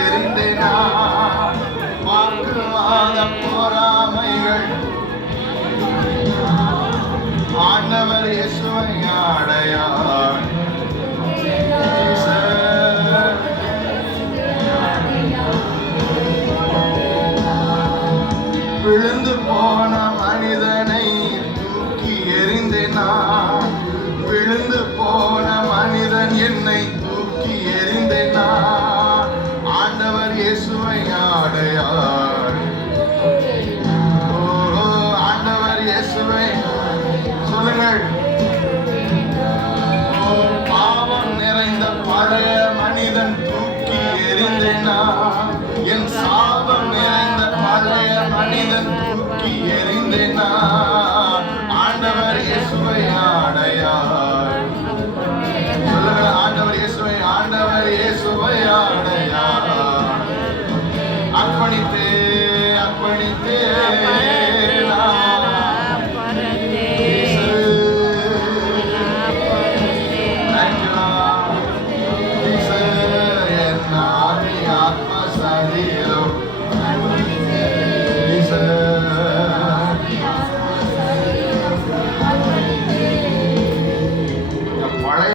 எரிந்தேனா வாக்குவாத போராமைகள் ஆண்டவர் இயேசுவை அடையார் விழுந்து போன மனிதனை தூக்கி எறிந்தேனா விழுந்து போன மனிதன் என்னை தூக்கி எறிந்தேனா ஆண்டவர் இயேசுவை அடையார் ஆண்டவர் இயேசுவை சொல்லுங்கள். பாவம் நிறைந்த பழைய மனிதன் தூக்கி எறிந்தேனா என் சாபம் நிறைந்த பழைய மனிதன் தூக்கி எறிந்தேனா ஆண்டவர் இயேசுவை அடையார் சொல்லுங்கள். ஆண்டவர் இயேசுவை ஆண்டவர் இயேசுவை அடையார் அர்ப்பணித்தே அர்ப்பணித்தே ஆத்ம சரீர